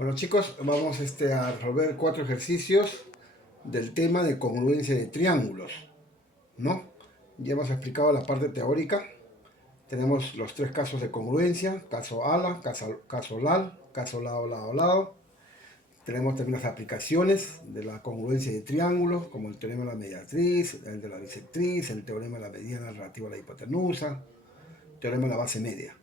Bueno chicos, vamos a resolver 4 ejercicios del tema de congruencia de triángulos, ¿no? Ya hemos explicado la parte teórica. Tenemos los 3 casos de congruencia: caso ala, caso lal, caso lado, lado, lado. Tenemos también las aplicaciones de la congruencia de triángulos, como el teorema de la mediatriz, el de la bisectriz, el teorema de la mediana relativa a la hipotenusa, el teorema de la base media,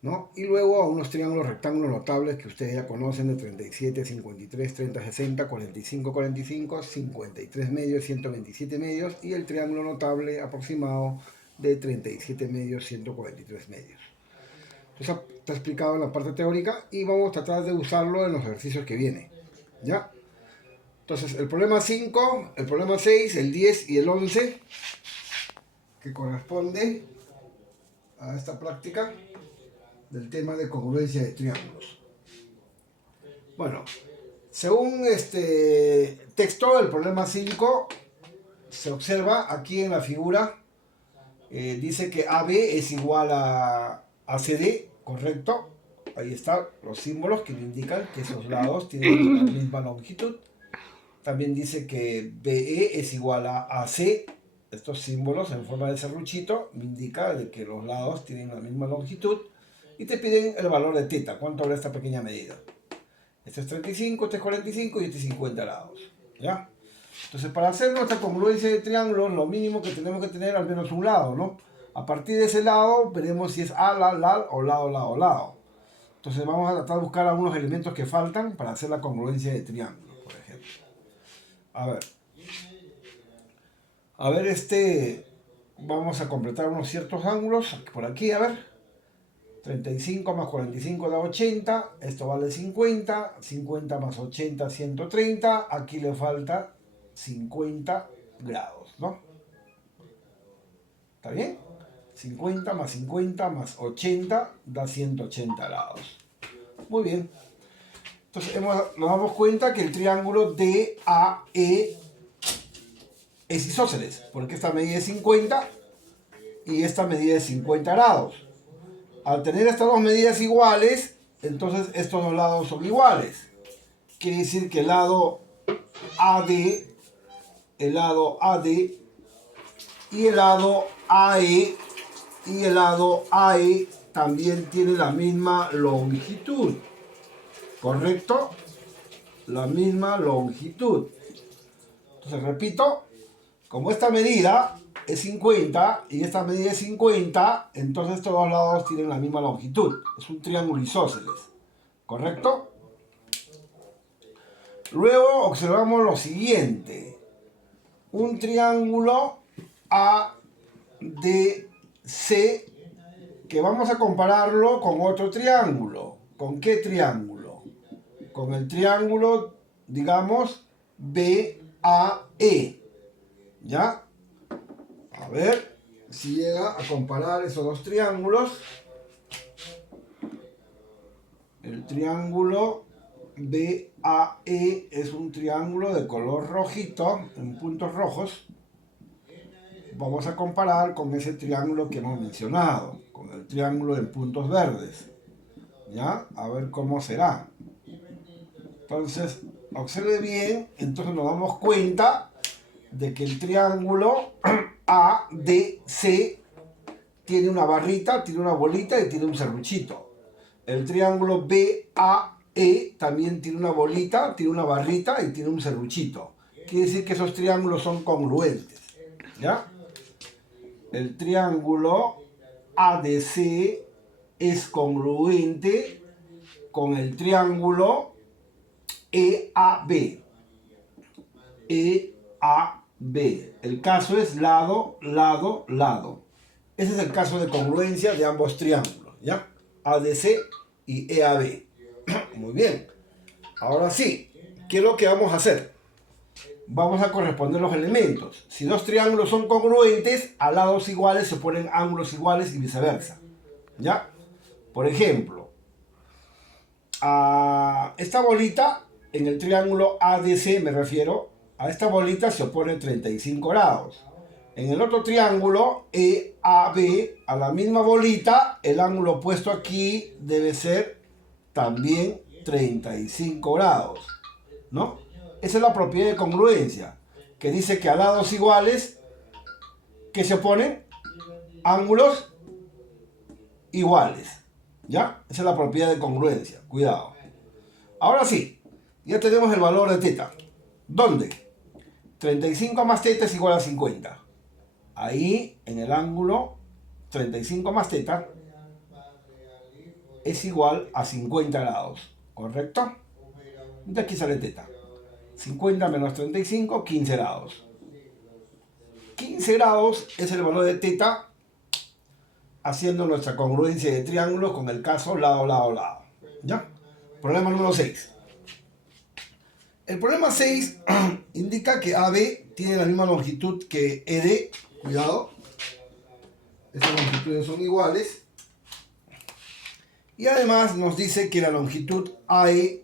¿no? Y luego a unos triángulos rectángulos notables que ustedes ya conocen, de 37, 53, 30, 60, 45, 45, 53 medios, 127 medios, y el triángulo notable aproximado de 37 medios, 143 medios. Entonces está explicado en la parte teórica y vamos a tratar de usarlo en los ejercicios que vienen, ¿ya? Entonces el problema 5, el problema 6, el 10 y el 11, que corresponde a esta práctica del tema de congruencia de triángulos. Bueno, según este texto del problema 5, se observa aquí en la figura, dice que AB es igual a ACD, ¿correcto? Ahí están los símbolos que me indican que esos lados tienen la misma longitud. También dice que BE es igual a AC. Estos símbolos en forma de serruchito me indican de que los lados tienen la misma longitud. Y te piden el valor de teta, cuánto habrá esta pequeña medida. Este es 35, este es 45 y este es 50 grados, ¿ya? Entonces, para hacer nuestra congruencia de triángulos, lo mínimo que tenemos que tener al menos un lado, ¿no? A partir de ese lado, veremos si es ala, lal o lado, lado, lado. Entonces, vamos a tratar de buscar algunos elementos que faltan para hacer la congruencia de triángulos, por ejemplo. A ver, vamos a completar unos ciertos ángulos por aquí, a ver. 35 más 45 da 80, esto vale 50, 50 más 80, 130, aquí le falta 50 grados, ¿no? ¿Está bien? 50 más 50 más 80 da 180 grados. Muy bien. Entonces nos damos cuenta que el triángulo DAE es isósceles, porque esta medida es 50 y esta medida es 50 grados. Al tener estas dos medidas iguales, entonces estos dos lados son iguales. Quiere decir que el lado AD y el lado AE y el lado AE también tienen la misma longitud. ¿Correcto? La misma longitud. Entonces repito, como esta medida es 50 y esta medida es 50, entonces estos dos lados tienen la misma longitud. Es un triángulo isósceles, ¿correcto? Luego observamos lo siguiente. Un triángulo ADC que vamos a compararlo con otro triángulo. ¿Con qué triángulo? Con el triángulo, digamos, BAE. ¿Ya? A ver si llega a comparar esos dos triángulos. El triángulo BAE es un triángulo de color rojito, en puntos rojos. Vamos a comparar con ese triángulo que hemos mencionado, con el triángulo en puntos verdes. ¿Ya? A ver cómo será. Entonces, observe bien, entonces nos damos cuenta de que el triángulo ADC tiene una barrita, tiene una bolita y tiene un serruchito. El triángulo BAE también tiene una bolita, tiene una barrita y tiene un serruchito. Quiere decir que esos triángulos son congruentes, ¿ya? El triángulo ADC es congruente con el triángulo EAB. El caso es lado, lado, lado. Ese es el caso de congruencia de ambos triángulos, ¿ya? ADC y EAB. Muy bien. Ahora sí, ¿qué es lo que vamos a hacer? Vamos a corresponder los elementos. Si dos triángulos son congruentes, a lados iguales se ponen ángulos iguales y viceversa, ¿ya? Por ejemplo, a esta bolita, en el triángulo ADC me refiero, a esta bolita se opone 35 grados. En el otro triángulo, EAB, a la misma bolita, el ángulo opuesto aquí debe ser también 35 grados, ¿no? Esa es la propiedad de congruencia, que dice que a lados iguales, ¿qué se oponen? Ángulos iguales, ¿ya? Esa es la propiedad de congruencia, cuidado. Ahora sí, ya tenemos el valor de teta. ¿Dónde? 35 más teta es igual a 50. Ahí, en el ángulo, 35 más teta es igual a 50 grados, ¿correcto? De aquí sale teta. 50 menos 35, 15 grados. 15 grados es el valor de teta haciendo nuestra congruencia de triángulos con el caso lado, lado, lado. ¿Ya? Problema número 6. El problema 6 indica que AB tiene la misma longitud que ED. Cuidado. Estas longitudes son iguales. Y además nos dice que la longitud AE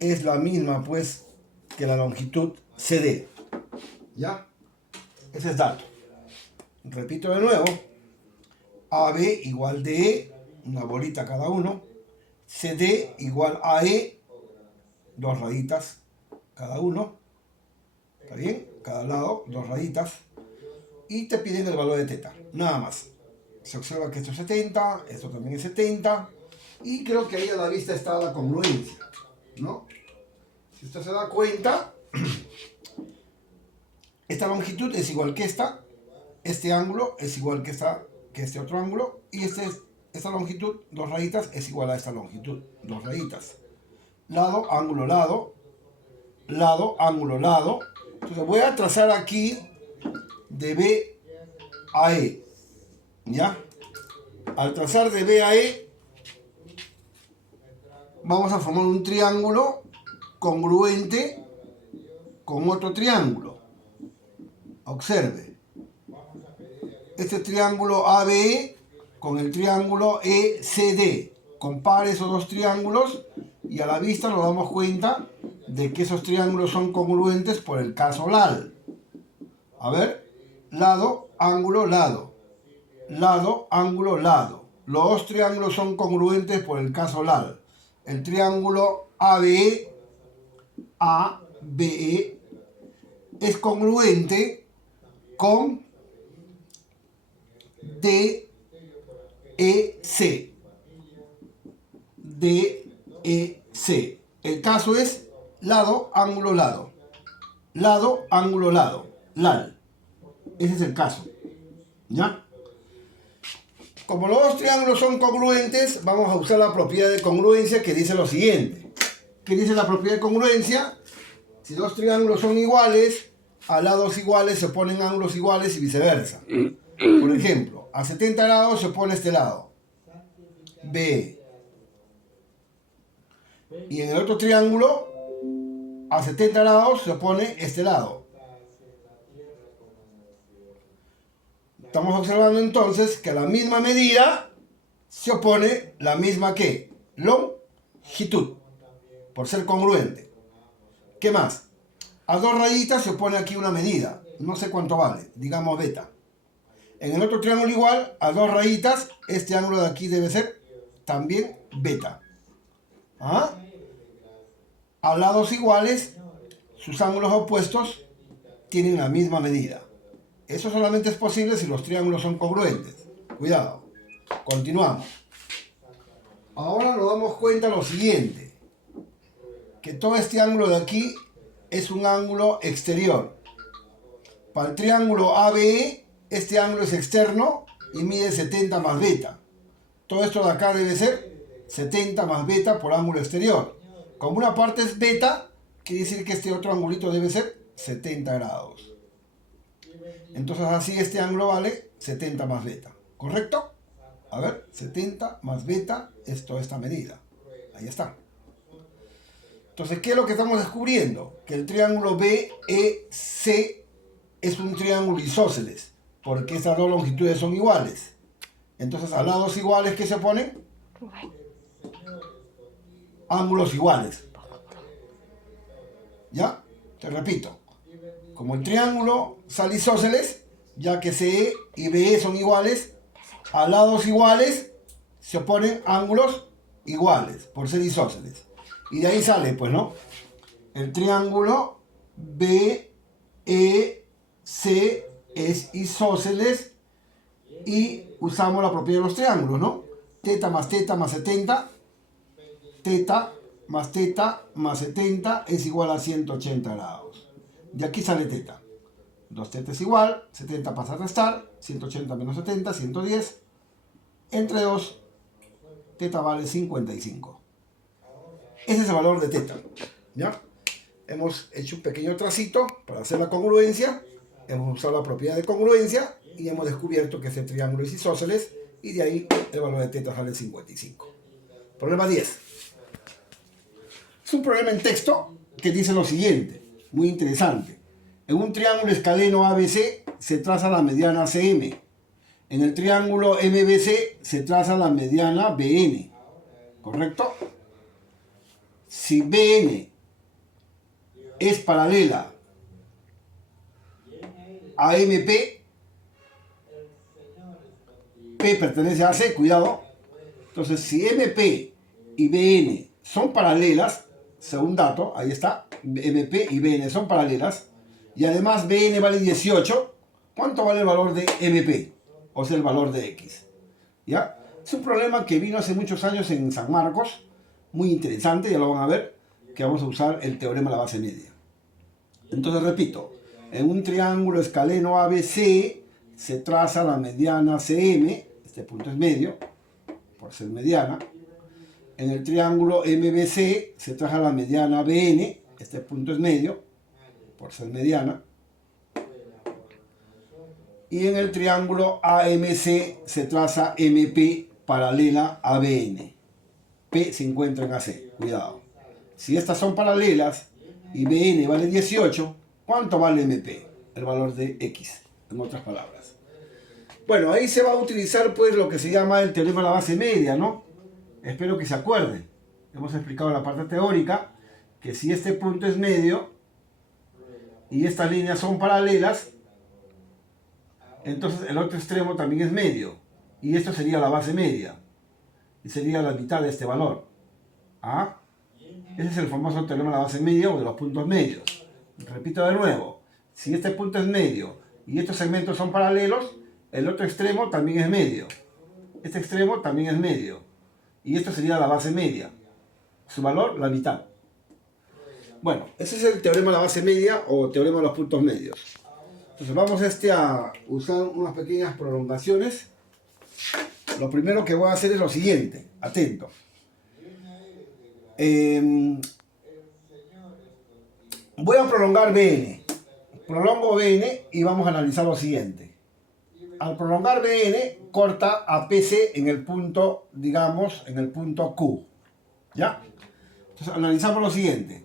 es la misma, pues, que la longitud CD. ¿Ya? Ese es dato. Repito de nuevo. AB igual DE, una bolita cada uno. CD igual AE, dos rayitas cada uno. ¿Está bien? Cada lado, dos rayitas. Y te piden el valor de teta. Nada más. Se observa que esto es 70, esto también es 70. Y creo que ahí a la vista está la congruencia, ¿no? Si usted se da cuenta, esta longitud es igual que esta. Este ángulo es igual que este otro ángulo. Y esta longitud, dos rayitas, es igual a esta longitud, dos rayitas. Lado, ángulo, lado. Lado, ángulo, lado. Entonces voy a trazar aquí de B a E. ¿Ya? Al trazar de B a E, vamos a formar un triángulo congruente con otro triángulo. Observe. Este triángulo ABE con el triángulo ECD. Compare esos dos triángulos y a la vista nos damos cuenta de que esos triángulos son congruentes por el caso LAL. A ver, lado, ángulo, lado. Lado, ángulo, lado. Los dos triángulos son congruentes por el caso LAL. El triángulo ABE es congruente con DEC. DEC. El caso es lado, ángulo, lado. Lado, ángulo, lado. LAL. Ese es el caso. ¿Ya? Como los dos triángulos son congruentes, vamos a usar la propiedad de congruencia que dice lo siguiente. ¿Qué dice la propiedad de congruencia? Si dos triángulos son iguales, a lados iguales se oponen ángulos iguales y viceversa. Por ejemplo, a 70 grados se opone este lado, B. Y en el otro triángulo, a 70 grados se opone este lado. Estamos observando entonces que a la misma medida se opone la misma ¿qué? Longitud, por ser congruente. ¿Qué más? A dos rayitas se opone aquí una medida, no sé cuánto vale, digamos beta. En el otro triángulo igual, a dos rayitas, este ángulo de aquí debe ser también beta. ¿Ah? A lados iguales, sus ángulos opuestos tienen la misma medida. Eso solamente es posible si los triángulos son congruentes. Cuidado. Continuamos. Ahora nos damos cuenta de lo siguiente. Que todo este ángulo de aquí es un ángulo exterior. Para el triángulo ABE, este ángulo es externo y mide 70 más beta. Todo esto de acá debe ser 70 más beta por ángulo exterior. Como una parte es beta, quiere decir que este otro angulito debe ser 70 grados. Entonces así este ángulo vale 70 más beta. ¿Correcto? A ver, 70 más beta es toda esta medida. Ahí está. Entonces, ¿qué es lo que estamos descubriendo? Que el triángulo BEC es un triángulo isósceles, porque estas dos longitudes son iguales. Entonces, a lados iguales, ¿qué se ponen? Ángulos iguales. ¿Ya? Te repito. Como el triángulo sale isósceles, ya que CE y BE son iguales, a lados iguales se oponen ángulos iguales, por ser isósceles. Y de ahí sale, pues, ¿no? El triángulo BEC es isósceles y usamos la propiedad de los triángulos, ¿no? Teta más 70, teta más 70 es igual a 180 grados. De aquí sale teta. 2 teta es igual, 70 pasa a restar, 180 menos 70, 110. Entre 2, teta vale 55. Ese es el valor de teta. ¿Ya? Hemos hecho un pequeño tracito para hacer la congruencia. Hemos usado la propiedad de congruencia y hemos descubierto que este triángulo es isósceles y de ahí el valor de teta sale 55. Problema 10. Es un problema en texto que dice lo siguiente, muy interesante. En un triángulo escaleno ABC se traza la mediana CM. En el triángulo MBC se traza la mediana BN. ¿Correcto? Si BN es paralela a MP, P pertenece a C, cuidado. Entonces, si MP y BN son paralelas, según dato, ahí está, MP y BN son paralelas, y además BN vale 18, ¿cuánto vale el valor de MP? O sea, el valor de X. ¿Ya? Es un problema que vino hace muchos años en San Marcos, muy interesante, ya lo van a ver, que vamos a usar el teorema de la base media. Entonces, repito, en un triángulo escaleno ABC se traza la mediana CM, este punto es medio, por ser mediana. En el triángulo MBC se traza la mediana BN, este punto es medio, por ser mediana. Y en el triángulo AMC se traza MP paralela a BN. P se encuentra en AC, cuidado. Si estas son paralelas y BN vale 18, ¿cuánto vale MP? El valor de X, en otras palabras. Bueno, ahí se va a utilizar pues lo que se llama el teorema de la base media, ¿no? Espero que se acuerden. Hemos explicado en la parte teórica que si este punto es medio y estas líneas son paralelas, entonces el otro extremo también es medio. Y esto sería la base media. Y sería la mitad de este valor. ¿Ah? Ese es el famoso teorema de la base media o de los puntos medios. Repito de nuevo. Si este punto es medio y estos segmentos son paralelos, el otro extremo también es medio. Este extremo también es medio. Y esto sería la base media. Su valor, la mitad. Bueno, ese es el teorema de la base media o teorema de los puntos medios. Entonces vamos a usar unas pequeñas prolongaciones. Lo primero que voy a hacer es lo siguiente. Atento. Voy a prolongar BN. Prolongo BN y vamos a analizar lo siguiente. Al prolongar BN, corta a PC en el punto, digamos, en el punto Q. ¿Ya? Entonces analizamos lo siguiente.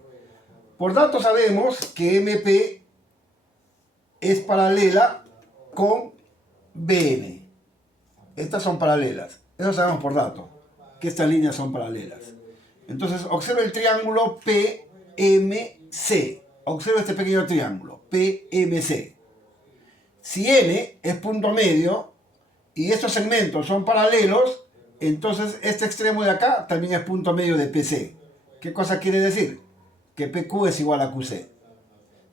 Por datos sabemos que MP es paralela con BN. Estas son paralelas. Eso sabemos por dato, que estas líneas son paralelas. Entonces, observa el triángulo PMC. Observa este pequeño triángulo, PMC. Si N es punto medio y estos segmentos son paralelos, entonces este extremo de acá también es punto medio de PC. ¿Qué cosa quiere decir? Que PQ es igual a QC.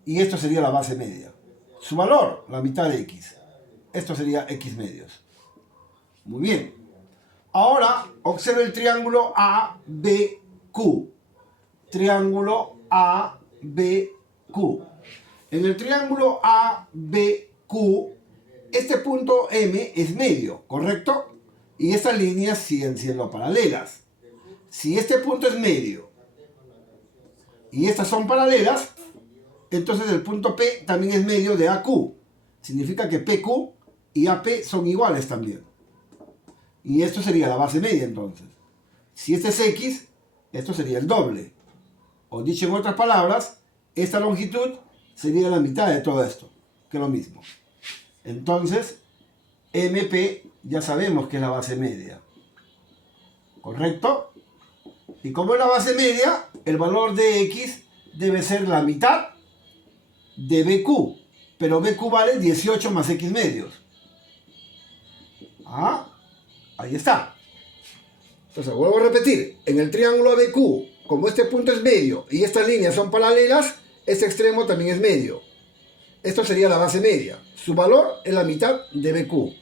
Y esto sería la base media. Su valor, la mitad de X. Esto sería X medios. Muy bien. Ahora observe el triángulo ABQ. Triángulo ABQ. En el triángulo ABQ, este punto M es medio, ¿correcto? Y estas líneas siguen siendo paralelas. Si este punto es medio y estas son paralelas, entonces el punto P también es medio de AQ. Significa que PQ y AP son iguales también. Y esto sería la base media entonces. Si este es X, esto sería el doble. O dicho en otras palabras, esta longitud sería la mitad de todo esto, que es lo mismo. Entonces, MP ya sabemos que es la base media. ¿Correcto? Y como es la base media, el valor de X debe ser la mitad de BQ. Pero BQ vale 18 más X medios. Ah, ahí está. Entonces, vuelvo a repetir, en el triángulo ABQ, como este punto es medio y estas líneas son paralelas, este extremo también es medio. Esto sería la base media. Su valor es la mitad de BQ,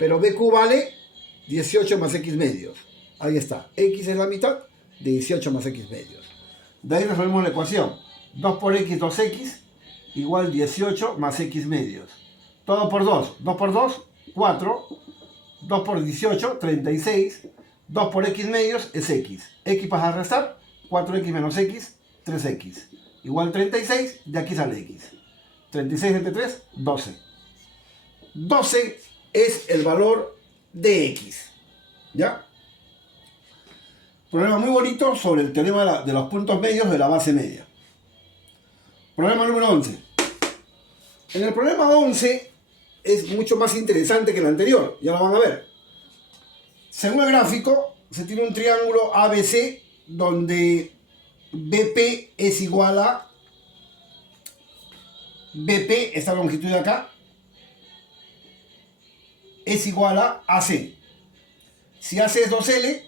pero BQ vale 18 más X medios. Ahí está, X es la mitad de 18 más X medios. De ahí resolvemos la ecuación. 2 por X, 2X, igual 18 más X medios. Todo por 2. 2 por 2, 4. 2 por 18, 36. 2 por X medios es X. X pasa a restar. 4X menos X, 3X. Igual 36, de aquí sale X. 36 entre 3, 12. 12 es el valor de X. ¿Ya? Problema muy bonito sobre el teorema de los puntos medios de la base media. Problema número 11. En el problema 11 es mucho más interesante que el anterior, ya lo van a ver. Según el gráfico, se tiene un triángulo ABC donde BP es igual a BP, esta longitud de acá, es igual a AC. Si AC es 2L,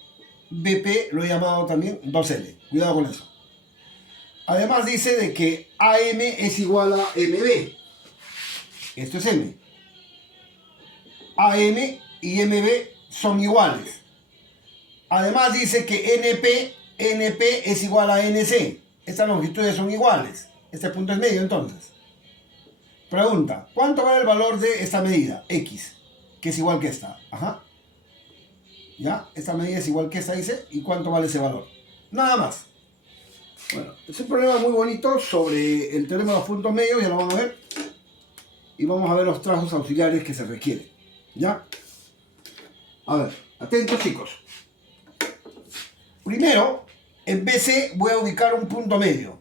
BP lo he llamado también 2L. Cuidado con eso. Además dice de que AM es igual a MB. Esto es M. AM y MB son iguales. Además dice que NP es igual a NC. Estas longitudes son iguales. Este punto es medio entonces. Pregunta, ¿cuánto vale el valor de esta medida? X, que es igual que esta. Ajá. ¿Ya? Esta medida es igual que esta, dice. ¿Y cuánto vale ese valor? Nada más. Bueno, es un problema muy bonito sobre el teorema de los puntos medios, ya lo vamos a ver. Y vamos a ver los trazos auxiliares que se requieren. ¿Ya? A ver, atentos chicos. Primero, en BC voy a ubicar un punto medio.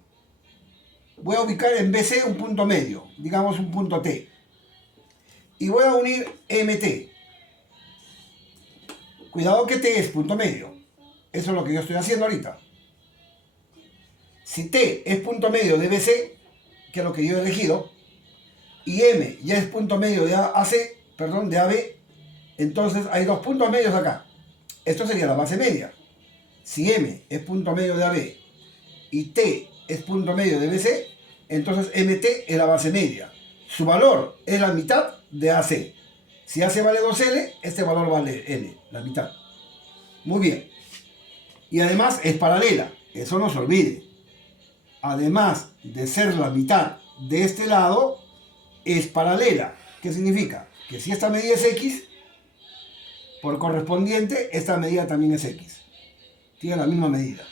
Voy a ubicar en BC un punto medio, digamos un punto T. Y voy a unir MT. Cuidado que T es punto medio. Eso es lo que yo estoy haciendo ahorita. Si T es punto medio de BC, que es lo que yo he elegido, y M ya es punto medio de de AB, entonces hay dos puntos medios acá. Esto sería la base media. Si M es punto medio de AB y T es punto medio de BC, entonces MT es la base media. Su valor es la mitad de AC. Si AC vale 2L, este valor vale L, la mitad. Muy bien. Y además es paralela, eso no se olvide. Además de ser la mitad de este lado, es paralela. ¿Qué significa? Que si esta medida es X, por correspondiente, esta medida también es X. Tiene la misma medida.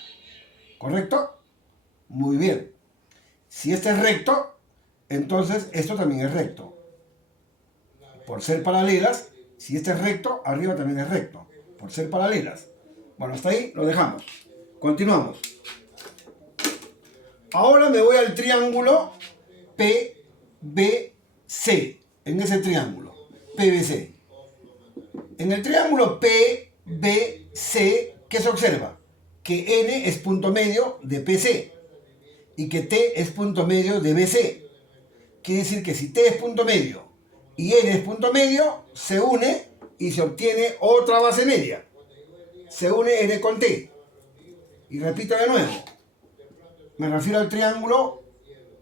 ¿Correcto? Muy bien. Si este es recto, entonces esto también es recto. Por ser paralelas, si este es recto, arriba también es recto. Por ser paralelas. Bueno, hasta ahí lo dejamos. Continuamos. Ahora me voy al triángulo PBC. En ese triángulo. PBC. En el triángulo PBC, ¿qué se observa? Que N es punto medio de PC y que T es punto medio de BC. Quiere decir que si T es punto medio y N es punto medio, se une y se obtiene otra base media. Se une N con T. Y repito de nuevo. Me refiero al triángulo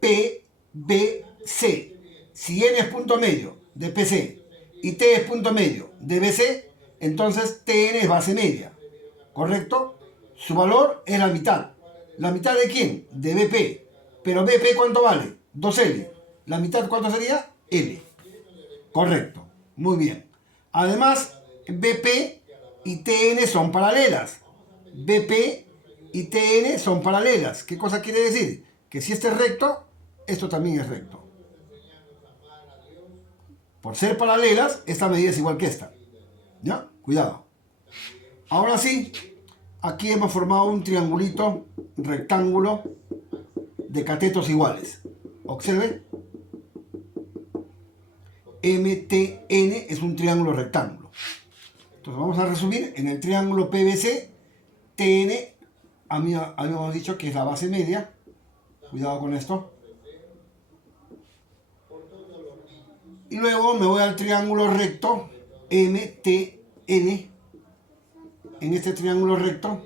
PBC. Si N es punto medio de PC y T es punto medio de BC, entonces TN es base media. ¿Correcto? Su valor es la mitad. ¿La mitad de quién? De BP. Pero BP ¿cuánto vale? 2L. ¿La mitad cuánto sería? L. Correcto. Muy bien. Además, BP y TN son paralelas. BP y TN son paralelas. ¿Qué cosa quiere decir? Que si este es recto, esto también es recto. Por ser paralelas, esta medida es igual que esta. ¿Ya? Cuidado. Ahora sí, aquí hemos formado un triangulito rectángulo de catetos iguales. Observe. MTN es un triángulo rectángulo. Entonces vamos a resumir. En el triángulo PBC, TN, habíamos dicho que es la base media. Cuidado con esto. Y luego me voy al triángulo recto MTN. en este triángulo recto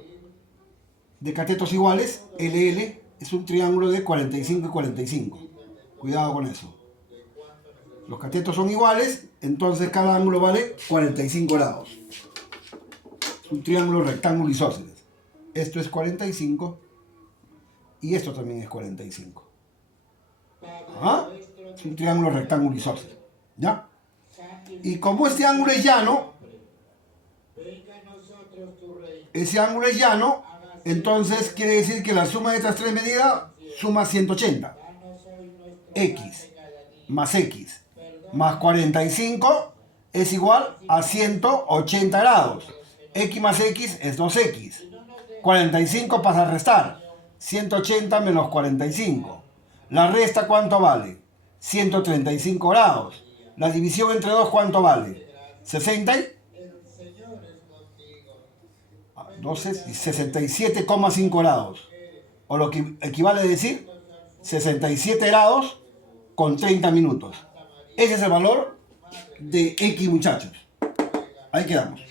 de catetos iguales, LL es un triángulo de 45 y 45. Cuidado con eso. Los catetos son iguales, entonces cada ángulo vale 45 grados. Es un triángulo rectángulo isósceles. Esto es 45 y esto también es 45. ¿Ah? Es un triángulo rectángulo isósceles. ¿Ya? Y como este ángulo es llano, ese ángulo es llano, entonces quiere decir que la suma de estas tres medidas suma 180. X más X más 45 es igual a 180 grados. X más X es 2X. 45 pasa a restar. 180 menos 45. La resta, ¿cuánto vale? 135 grados. La división entre 2, ¿cuánto vale? 60 y 67,5 grados. O lo que equivale a decir 67 grados con 30 minutos. Ese es el valor de X, muchachos. Ahí quedamos.